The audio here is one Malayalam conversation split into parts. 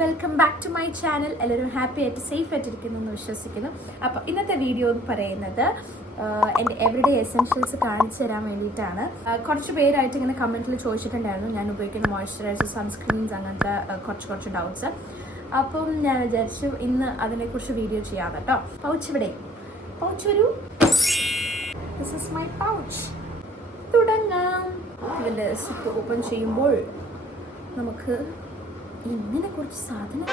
Welcome back to my channel. എല്ലാവരും ഹാപ്പി ആയിട്ട് സേഫ് ആയിട്ടിരിക്കുന്നു എന്ന് വിശ്വസിക്കുന്നു. അപ്പോൾ ഇന്നത്തെ വീഡിയോ എന്ന് പറയുന്നത് എൻ്റെ എവറിഡേ എസെൻഷ്യൽസ് കാണിച്ചു തരാൻ വേണ്ടിയിട്ടാണ്. കുറച്ച് പേരായിട്ട് ഇങ്ങനെ കമൻറ്റിൽ ചോദിച്ചിട്ടുണ്ടായിരുന്നു ഞാൻ ഉപയോഗിക്കുന്ന മോയ്സ്ചറൈസർ, സൺസ്ക്രീൻസ്, അങ്ങനത്തെ കുറച്ച് ഡൗട്ട്സ്. അപ്പം ഞാൻ വിചാരിച്ചു ഇന്ന് അതിനെക്കുറിച്ച് വീഡിയോ ചെയ്യാം കേട്ടോ. പൗച്ച് ഇവിടെ, പൗച്ച് വരൂ. This is my pouch. തുടങ്ങാം. ഇതിൻ്റെ സിപ്പ് ഓപ്പൺ ചെയ്യുമ്പോൾ നമുക്ക് ഇങ്ങനെ കുറച്ച് സാധനങ്ങൾ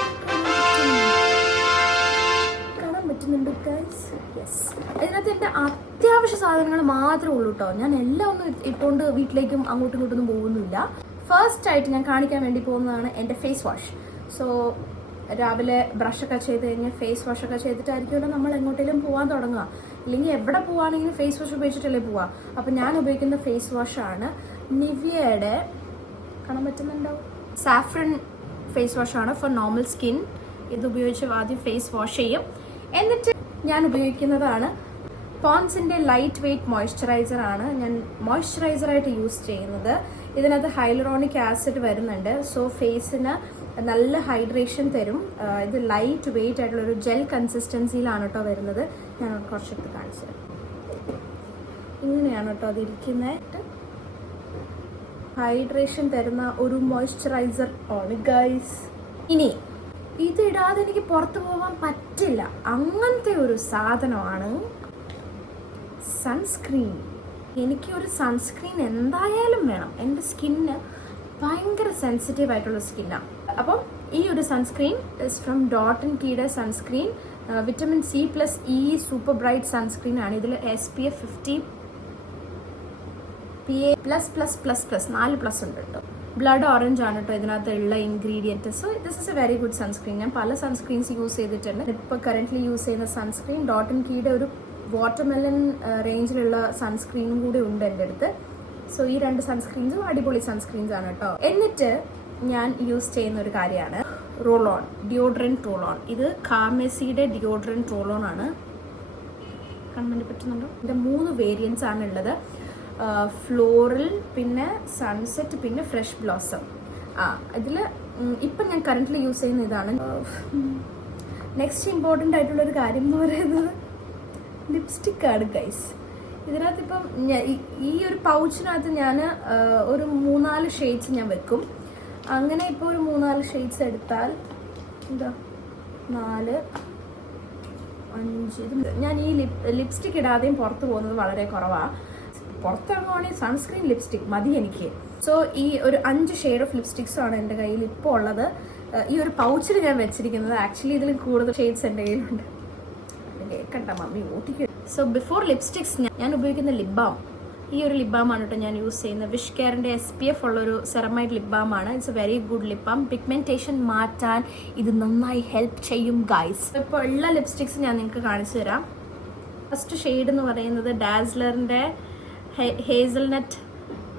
കാണാൻ പറ്റുന്നുണ്ട് ഗൈസ്. യെസ്, അതിനകത്ത് എൻ്റെ അത്യാവശ്യ സാധനങ്ങൾ മാത്രമേ ഉള്ളൂ കേട്ടോ. ഞാൻ എല്ലാം ഒന്നും ഇട്ടുകൊണ്ട് വീട്ടിലേക്കും അങ്ങോട്ടും ഇങ്ങോട്ടൊന്നും പോകുന്നില്ല. ഫസ്റ്റ് ആയിട്ട് ഞാൻ കാണിക്കാൻ വേണ്ടി പോകുന്നതാണ് എൻ്റെ ഫേസ് വാഷ്. സോ രാവിലെ ബ്രഷൊക്കെ ചെയ്ത് കഴിഞ്ഞ് ഫേസ് വാഷൊക്കെ ചെയ്തിട്ടായിരിക്കുമല്ലോ നമ്മൾ എങ്ങോട്ടേലും പോകാൻ തുടങ്ങുക. ഇല്ലെങ്കിൽ എവിടെ പോവുകയാണെങ്കിലും ഫേസ് വാഷ് ഉപയോഗിച്ചിട്ടല്ലേ പോവുക. അപ്പം ഞാൻ ഉപയോഗിക്കുന്ന ഫേസ് വാഷാണ് നിവിയയുടെ, കാണാൻ പറ്റുന്നുണ്ടോ, സാഫ്രൺ ഫേസ് വാഷാണ് ഫോർ നോർമൽ സ്കിൻ. ഇത് ഉപയോഗിച്ച് ആദ്യം ഫേസ് വാഷ് ചെയ്യും. എന്നിട്ട് ഞാൻ ഉപയോഗിക്കുന്നതാണ് പോൺസിൻ്റെ ലൈറ്റ് വെയ്റ്റ് മോയ്സ്ചറൈസർ ആണ് ഞാൻ മോയ്സ്ചറൈസറായിട്ട് യൂസ് ചെയ്യുന്നത്. ഇതിനകത്ത് ഹൈലറോണിക് ആസിഡ് വരുന്നുണ്ട്. സോ ഫേസിന് നല്ല ഹൈഡ്രേഷൻ തരും. ഇത് ലൈറ്റ് വെയ്റ്റ് ആയിട്ടുള്ളൊരു ജെൽ കൺസിസ്റ്റൻസിയിലാണ് കേട്ടോ വരുന്നത്. ഞാൻ കുറച്ചെടുത്ത് കാണിച്ചു തരാം. ഇങ്ങനെയാണ് കേട്ടോ അതിരിക്കുന്നത്. ഹൈഡ്രേഷൻ തരുന്ന ഒരു മോയ്സ്ചറൈസർ ആണ് ഗൈസ്. ഇനി ഇതിടാതെ എനിക്ക് പുറത്തു പോകാൻ പറ്റില്ല, അങ്ങനത്തെ ഒരു സാധനമാണ് സൺസ്ക്രീൻ. എനിക്ക് ഒരു സൺസ്ക്രീൻ എന്തായാലും വേണം. എൻ്റെ സ്കിന്ന് ഭയങ്കര സെൻസിറ്റീവ് ആയിട്ടുള്ള സ്കിന്നാണ്. അപ്പം ഈ ഒരു sunscreen is from dot and കീയുടെ sunscreen. Vitamin C+E super bright sunscreen ആണ്. ഇതിൽ SPF 50 PA+++++, 4+ ഉണ്ട് കേട്ടോ. ബ്ലഡ് ഓറഞ്ച് ആണ് കേട്ടോ ഇതിനകത്ത് ഉള്ള ingredient. So this is A very good sunscreen. ഞാൻ പല സൺസ്ക്രീൻസ് യൂസ് ചെയ്തിട്ടുണ്ട്. ഇപ്പോൾ കറൻ്റ്ലി യൂസ് ചെയ്യുന്ന സൺസ്ക്രീൻ ഡോട്ട് ആൻഡ് കീയുടെ ഒരു വാട്ടർമെലൺ റേഞ്ചിലുള്ള സൺസ്ക്രീനും കൂടി ഉണ്ട് എൻ്റെ അടുത്ത്. സോ ഈ രണ്ട് സൺസ്ക്രീൻസും അടിപൊളി സൺസ്ക്രീൻസ് ആണ് കേട്ടോ. എന്നിട്ട് ഞാൻ യൂസ് ചെയ്യുന്ന ഒരു കാര്യമാണ് roll on, deodorant roll on. ഇത് കാർമെസിയുടെ ഡിയോഡ്രൻറ്റ് റോൾ ഓൺ ആണ്. കാണാൻ വേണ്ടി പറ്റുന്നുണ്ടോ? ഇതിൻ്റെ 3 വേരിയൻസ് ആണ് ഉള്ളത്. ഫ്ലോറൽ, പിന്നെ സൺസെറ്റ്, പിന്നെ ഫ്രഷ് ബ്ലോസം. ഇതിൽ ഇപ്പം ഞാൻ കറൻ്റ്ലി യൂസ് ചെയ്യുന്ന ഇതാണ്. നെക്സ്റ്റ് ഇമ്പോർട്ടൻ്റ് ആയിട്ടുള്ളൊരു കാര്യം എന്ന് പറയുന്നത് ലിപ്സ്റ്റിക്കാണ് ഗൈസ്. ഇതിനകത്ത് ഇപ്പം ഈ ഒരു പൗച്ചിനകത്ത് ഞാൻ ഒരു 3-4 ഷെയ്ഡ്സ് ഞാൻ വെക്കും. അങ്ങനെ ഇപ്പോൾ ഒരു 3-4 ഷെയ്ഡ്സ് എടുത്താൽ എന്താ 4, 5. ഞാൻ ഈ ലിപ്സ്റ്റിക് ഇടാതെയും പുറത്ത് പോകുന്നത് വളരെ കുറവാണ്. പുറത്തിറങ്ങുവാണെങ്കിൽ സൺസ്ക്രീൻ ലിപ്സ്റ്റിക് മതി എനിക്ക്. സോ ഈ ഒരു 5 ഷെയ്ഡ് ഓഫ് ലിപ്സ്റ്റിക്സും ആണ് എൻ്റെ കയ്യിൽ ഇപ്പോൾ ഉള്ളത്. ഈ ഒരു പൗച്ചിൽ ഞാൻ വെച്ചിരിക്കുന്നത്. ആക്ച്വലി ഇതിൽ കൂടുതൽ ഷെയ്ഡ്സ് എൻ്റെ കയ്യിലുണ്ട്. കേൾക്കണ്ട മമ്മി ഓട്ടിക്കും. സോ ബിഫോർ ലിപ്സ്റ്റിക്സ് ഞാൻ ഉപയോഗിക്കുന്ന ലിപ് ബാം, ഈ ഒരു ലിപ് ബാം ആണ് കേട്ടോ ഞാൻ യൂസ് ചെയ്യുന്നത്. വിഷ് കെയറിൻ്റെ SPF ഉള്ളൊരു സെറമൈഡ് ലിപ് ബാം ആണ്. It's A very good lip balm. Pigmentation മാറ്റാൻ ഇത് നന്നായി ഹെൽപ്പ് ചെയ്യും ഗൈസ്. ഇപ്പോൾ ഉള്ള ലിപ്സ്റ്റിക്സ് ഞാൻ നിങ്ങൾക്ക് കാണിച്ചു തരാം. ഫസ്റ്റ് ഷെയ്ഡ് എന്ന് പറയുന്നത് ഡാസ്ലറിൻ്റെ ഹേസൽനട്ട്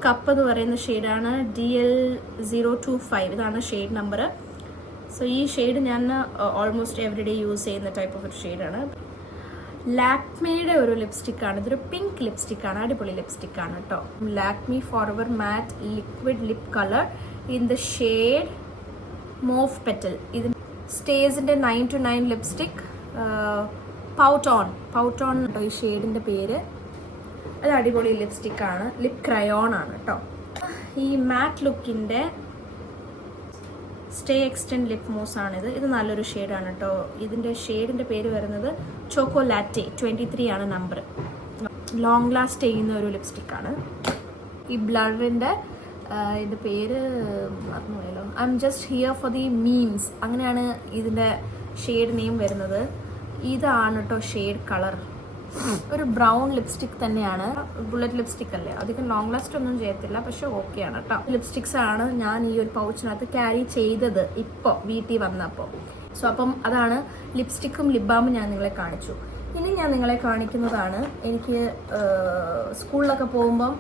കപ്പ് എന്ന് പറയുന്ന ഷെയ്ഡാണ്. DL025 ഇതാണ് ഷെയ്ഡ് നമ്പർ. സോ ഈ ഷെയ്ഡ് ഞാൻ ഓൾമോസ്റ്റ് എവറിഡേ യൂസ് ചെയ്യുന്ന ടൈപ്പ് ഓഫ് ഒരു ഷെയ്ഡാണ്. ലാക്മിയുടെ ഒരു ലിപ്സ്റ്റിക്കാണ്. ഇതൊരു പിങ്ക് ലിപ്സ്റ്റിക്കാണ്. അടിപൊളി ലിപ്സ്റ്റിക്കാണ് കേട്ടോ. Lakme forever mat liquid lip colour in the shade morph petal. ഇത് സ്റ്റേസിൻ്റെ 9-9 ലിപ്സ്റ്റിക്. പൗട്ടോൺ കേട്ടോ ഈ ഷെയ്ഡിൻ്റെ പേര്. അത് അടിപൊളി ലിപ്സ്റ്റിക്കാണ്. ലിപ് ക്രയോൺ ആണ് കേട്ടോ. ഈ മാറ്റ് ലുക്കിൻ്റെ സ്റ്റേ എക്സ്റ്റെൻഡ് ലിപ് മൂസ് ആണിത്. ഇത് നല്ലൊരു ഷെയ്ഡാണ് കേട്ടോ. ഇതിൻ്റെ ഷെയ്ഡിൻ്റെ പേര് വരുന്നത് ചോക്കോലാറ്റെ. 23 ആണ് നമ്പർ. ലോങ് ലാസ്റ്റ് ചെയ്യുന്ന ഒരു ലിപ്സ്റ്റിക്കാണ്. ഈ ബ്ലറിൻ്റെ ഇതിൻ്റെ പേര് മറന്നുപോയല്ലോ. I'm just here for the memes, അങ്ങനെയാണ് ഇതിൻ്റെ ഷെയ്ഡ് നെയിം വരുന്നത്. ഇതാണ് കേട്ടോ ഷെയ്ഡ് കളർ. ഒരു ബ്രൗൺ ലിപ്സ്റ്റിക് തന്നെയാണ്. ബുള്ളറ്റ് ലിപ്സ്റ്റിക് അല്ലേ, അധികം ലോങ് ലാസ്റ്റ് ഒന്നും ചെയ്യത്തില്ല, പക്ഷെ ഓക്കെയാണ് കേട്ടോ. ലിപ്സ്റ്റിക്സ് ആണ് ഞാൻ ഈ ഒരു പൗച്ചിനകത്ത് ക്യാരി ചെയ്തത് ഇപ്പോൾ വീട്ടിൽ വന്നപ്പോൾ. സോ അപ്പം അതാണ് ലിപ്സ്റ്റിക്കും ലിപ് ബാമും ഞാൻ നിങ്ങളെ കാണിച്ചു. ഇനി ഞാൻ നിങ്ങളെ കാണിക്കുന്നതാണ് എനിക്ക് സ്കൂളിലൊക്കെ പോകുമ്പം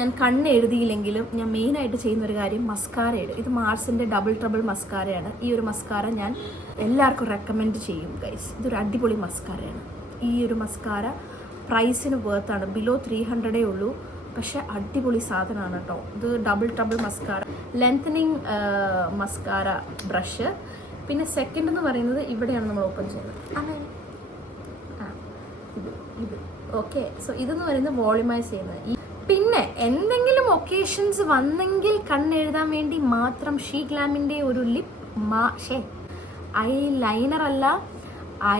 ഞാൻ കണ്ണ് എഴുതിയില്ലെങ്കിലും ഞാൻ മെയിനായിട്ട് ചെയ്യുന്നൊരു കാര്യം മസ്കാര ഇടും. ഇത് മാർസിൻ്റെ ഡബിൾ ട്രബിൾ മസ്കാരയാണ്. ഈ ഒരു മസ്കാര ഞാൻ എല്ലാവർക്കും റെക്കമെൻഡ് ചെയ്യും ഗൈസ്. ഇതൊരു അടിപൊളി മസ്കാരയാണ്. ഈ ഒരു മസ്കാര പ്രൈസിന് വേർത്താണ്. ബിലോ 300 ഉള്ളൂ, പക്ഷെ അടിപൊളി സാധനമാണ് കേട്ടോ. ഇത് double mascara, lengthening mascara brush. പിന്നെ സെക്കൻഡ് എന്ന് പറയുന്നത് ഇവിടെയാണ് നമ്മൾ ഓപ്പൺ ചെയ്യുന്നത്. ഇത് ഓക്കെ. സോ ഇതെന്ന് പറയുന്നത് വോളിമൈസ് ചെയ്യുന്നത്. പിന്നെ എന്തെങ്കിലും ഒക്കേഷൻസ് വന്നെങ്കിൽ കണ്ണെഴുതാൻ വേണ്ടി മാത്രം ഷീ ഗ്ലാമിൻ്റെ ഒരു ലിപ് ഐ ലൈനർ അല്ല,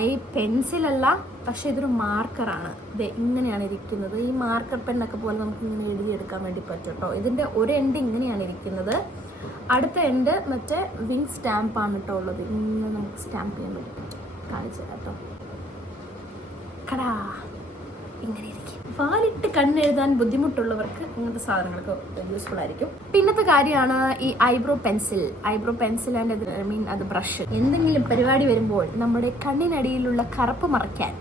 ഐ പെൻസിലല്ല, പക്ഷെ ഇതൊരു മാർക്കറാണ്. ഇത് ഇങ്ങനെയാണ് ഇരിക്കുന്നത്. ഈ മാർക്കർ പെണ്ണൊക്കെ പോലെ നമുക്ക് ഇങ്ങനെ എഴുതിയെടുക്കാൻ വേണ്ടി പറ്റും കേട്ടോ. ഇതിൻ്റെ ഒരു എൻഡ് ഇങ്ങനെയാണ് ഇരിക്കുന്നത്, അടുത്ത എൻഡ് മറ്റേ വിങ് സ്റ്റാമ്പാണ് കേട്ടോ ഉള്ളത്. ഇങ്ങനെ നമുക്ക് സ്റ്റാമ്പ് ചെയ്യാൻ വേണ്ടി പറ്റും. കാണിച്ചു തരാം കേട്ടോ. കടാ ഇങ്ങനെ ഇരിക്കും. വാലിട്ട് കണ്ണെഴുതാൻ ബുദ്ധിമുട്ടുള്ളവർക്ക് ഇങ്ങനത്തെ സാധനങ്ങളൊക്കെ യൂസ്ഫുൾ ആയിരിക്കും. പിന്നത്തെ കാര്യമാണ് ഈ ഐബ്രോ പെൻസിൽ ആൻഡ് അത് ബ്രഷ്. എന്തെങ്കിലും പരിപാടി വരുമ്പോൾ നമ്മുടെ കണ്ണിനടിയിലുള്ള കറുപ്പ് മറയ്ക്കാൻ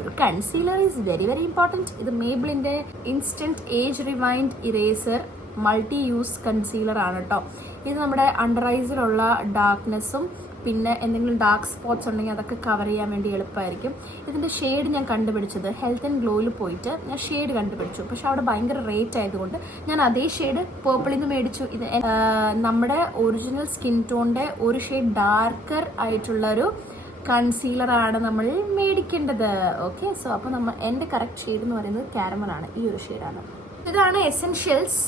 ഒരു concealer is very very important. ഇത് മേബിളിൻ്റെ instant age rewind eraser multi use concealer ആണ് കേട്ടോ. ഇത് നമ്മുടെ അണ്ടർ ഐസിലുള്ള ഡാർക്ക്നെസ്സും പിന്നെ എന്തെങ്കിലും ഡാർക്ക് സ്പോട്ട്സ് ഉണ്ടെങ്കിൽ അതൊക്കെ കവർ ചെയ്യാൻ വേണ്ടി എളുപ്പമായിരിക്കും. ഇതിൻ്റെ ഷെയ്ഡ് ഞാൻ കണ്ടുപിടിച്ചത് ഹെൽത്ത് ആൻഡ് ഗ്ലോയിൽ പോയിട്ട് ഞാൻ ഷെയ്ഡ് കണ്ടുപിടിച്ചു. പക്ഷെ അവിടെ ഭയങ്കര റേറ്റ് ആയതുകൊണ്ട് ഞാൻ അതേ ഷെയ്ഡ് പേർപ്പിളിൽ നിന്ന് മേടിച്ചു. ഇത് നമ്മുടെ ഒറിജിനൽ സ്കിൻ ടോണിൻ്റെ ഒരു ഷെയ്ഡ് ഡാർക്കർ ആയിട്ടുള്ളൊരു കൺസീലറാണ് നമ്മൾ മേടിക്കേണ്ടത്. ഓക്കെ. സോ അപ്പോൾ എൻ്റെ കറക്റ്റ് ഷെയ്ഡ് എന്ന് പറയുന്നത് കാരമലാണ്. ഈ ഒരു ഷെയ്ഡാണ്. ഇതാണ് എസെൻഷ്യൽസ്.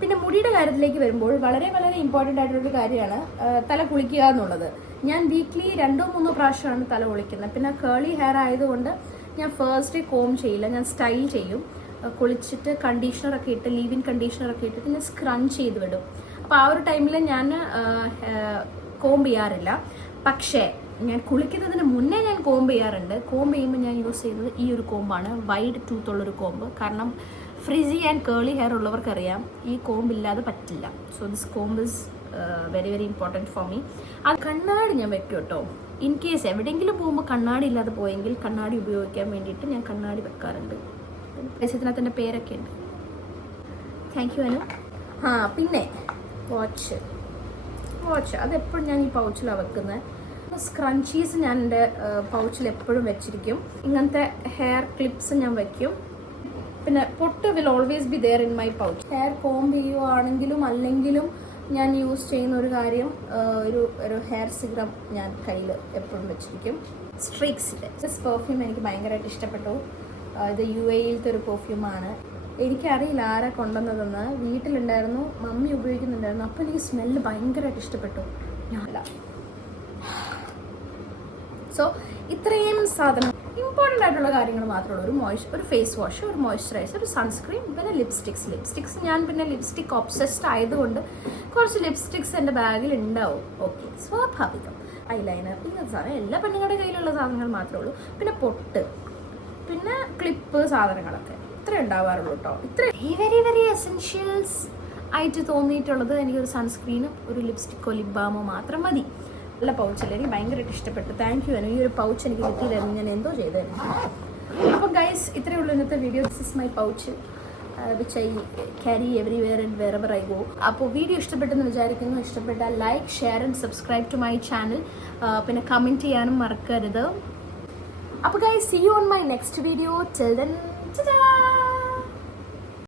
പിന്നെ മുടിയുടെ കാര്യത്തിലേക്ക് വരുമ്പോൾ വളരെ വളരെ ഇമ്പോർട്ടൻ്റ് ആയിട്ടുള്ളൊരു കാര്യമാണ് തല കുളിക്കുക എന്നുള്ളത്. ഞാൻ വീക്ക്ലി 2-3 പ്രാവശ്യമാണ് തല കുളിക്കുന്നത്. പിന്നെ കേളി ഹെയർ ആയതുകൊണ്ട് ഞാൻ ഫസ്റ്റ് ഡേ കോം ചെയ്യില്ല, ഞാൻ സ്റ്റൈൽ ചെയ്യും. കുളിച്ചിട്ട് കണ്ടീഷണറൊക്കെ ഇട്ട് ലീവ്-ഇൻ കണ്ടീഷണറൊക്കെ ഇട്ടിട്ട് ഞാൻ സ്ക്രഞ്ച് ചെയ്ത് വിടും. അപ്പോൾ ആ ഒരു ടൈമിൽ ഞാൻ കോം ചെയ്യാറില്ല. പക്ഷേ ഞാൻ കുളിക്കുന്നതിന് മുന്നേ ഞാൻ കോംബ് ചെയ്യാറുണ്ട്. കോംബ് ചെയ്യുമ്പോൾ ഞാൻ യൂസ് ചെയ്യുന്നത് ഈ ഒരു കോമ്പാണ്, വൈഡ് ടൂത്തുള്ളൊരു കോമ്പ്. കാരണം ഫ്രിസി ആൻഡ് കേളി ഹെയർ ഉള്ളവർക്കറിയാം ഈ കോംബ് ഇല്ലാതെ പറ്റില്ല. So this comb is very very important for me. അത് കണ്ണാടി ഞാൻ വെക്കും കേട്ടോ. ഇൻ കേസ് എവിടെയെങ്കിലും പോകുമ്പോൾ കണ്ണാടി ഇല്ലാതെ പോയെങ്കിൽ കണ്ണാടി ഉപയോഗിക്കാൻ വേണ്ടിയിട്ട് ഞാൻ കണ്ണാടി വെക്കാറുണ്ട്. പരസ്യത്തിനകത്ത് എൻ്റെ പേരൊക്കെ ഉണ്ട്. Thank you Anu. പിന്നെ വാച്ച് അതെപ്പോഴും ഞാൻ ഈ പൗച്ചിലാണ് വെക്കുന്നത്. സ്ക്രഞ്ചീസ് ഞാൻ എൻ്റെ പൗച്ചിൽ എപ്പോഴും വെച്ചിരിക്കും. ഇങ്ങനത്തെ ഹെയർ ക്ലിപ്സ് ഞാൻ വയ്ക്കും. പിന്നെ പൊട്ട് will always be there in my pouch. Hair comb ചെയ്യുവാണെങ്കിലും അല്ലെങ്കിലും ഞാൻ യൂസ് ചെയ്യുന്ന ഒരു കാര്യം ഒരു ഹെയർ സിറം ഞാൻ കയ്യിൽ എപ്പോഴും വെച്ചിരിക്കും. സ്ട്രീക്സിൻ്റെ ദിസ് പെർഫ്യൂം എനിക്ക് ഭയങ്കരമായിട്ട് ഇഷ്ടപ്പെട്ടു. ഇത് UAE-യിലത്തെ ഒരു പെർഫ്യൂമാണ്. എനിക്കറിയില്ല ആരാ കൊണ്ടുവന്നതെന്ന്. വീട്ടിലുണ്ടായിരുന്നു, മമ്മി ഉപയോഗിക്കുന്നുണ്ടായിരുന്നു. അപ്പോൾ എനിക്ക് സ്മെല്ല് ഭയങ്കരമായിട്ട് ഇഷ്ടപ്പെട്ടു. ഞാനല്ല. സോ ഇത്രയും സാധനം ഇമ്പോർട്ടൻ്റ് ആയിട്ടുള്ള കാര്യങ്ങൾ മാത്രമേ ഉള്ളൂ. ഒരു ഫേസ് വാഷ്, ഒരു മോയ്സ്ചറൈസർ, ഒരു സൺസ്ക്രീൻ, പിന്നെ ലിപ്സ്റ്റിക്സ് ഞാൻ പിന്നെ ലിപ്സ്റ്റിക് ഒബ്സസ്ഡ് ആയതുകൊണ്ട് കുറച്ച് ലിപ്സ്റ്റിക്സ് എൻ്റെ ബാഗിൽ ഉണ്ടാവും. ഓക്കെ, സ്വാഭാവികം. ഐലൈനർ, ഇങ്ങനത്തെ സാധനം എല്ലാ പെണ്ണുങ്ങളുടെ കയ്യിലുള്ള സാധനങ്ങൾ മാത്രമേ ഉള്ളൂ. പിന്നെ പൊട്ട്, പിന്നെ ക്ലിപ്പ് സാധനങ്ങളൊക്കെ ഇത്രേ ഉണ്ടാവാറുള്ളൂ കേട്ടോ. ഇത്ര വെരി വെരി എസെൻഷ്യൽസ് ആയിട്ട് തോന്നിയിട്ടുള്ളത് എനിക്കൊരു സൺസ്ക്രീനും ഒരു ലിപ്സ്റ്റിക്കോ ലിപ് ബാമോ മാത്രം മതി. നല്ല പൗച്ചല്ലേ, എനിക്ക് ഭയങ്കരമായിട്ട് ഇഷ്ടപ്പെട്ടു. Thank you Anu. ഈ ഒരു പൗച്ച് എനിക്ക് കിട്ടിയില്ലായിരുന്നു, ഞാൻ എന്തോ ചെയ്തായിരുന്നു. അപ്പം ഗൈസ്, ഇത്രയേ ഉള്ളൂ ഇന്നത്തെ video. This is my pouch which I carry everywhere and wherever I go. അപ്പോൾ വീഡിയോ ഇഷ്ടപ്പെട്ടെന്ന് വിചാരിക്കുന്നു. ഇഷ്ടപ്പെട്ടാൽ like, share and subscribe to my channel. പിന്നെ കമൻറ്റ് ചെയ്യാനും മറക്കരുത്. അപ്പോൾ guys, see you on my next video. Till then, ta-da!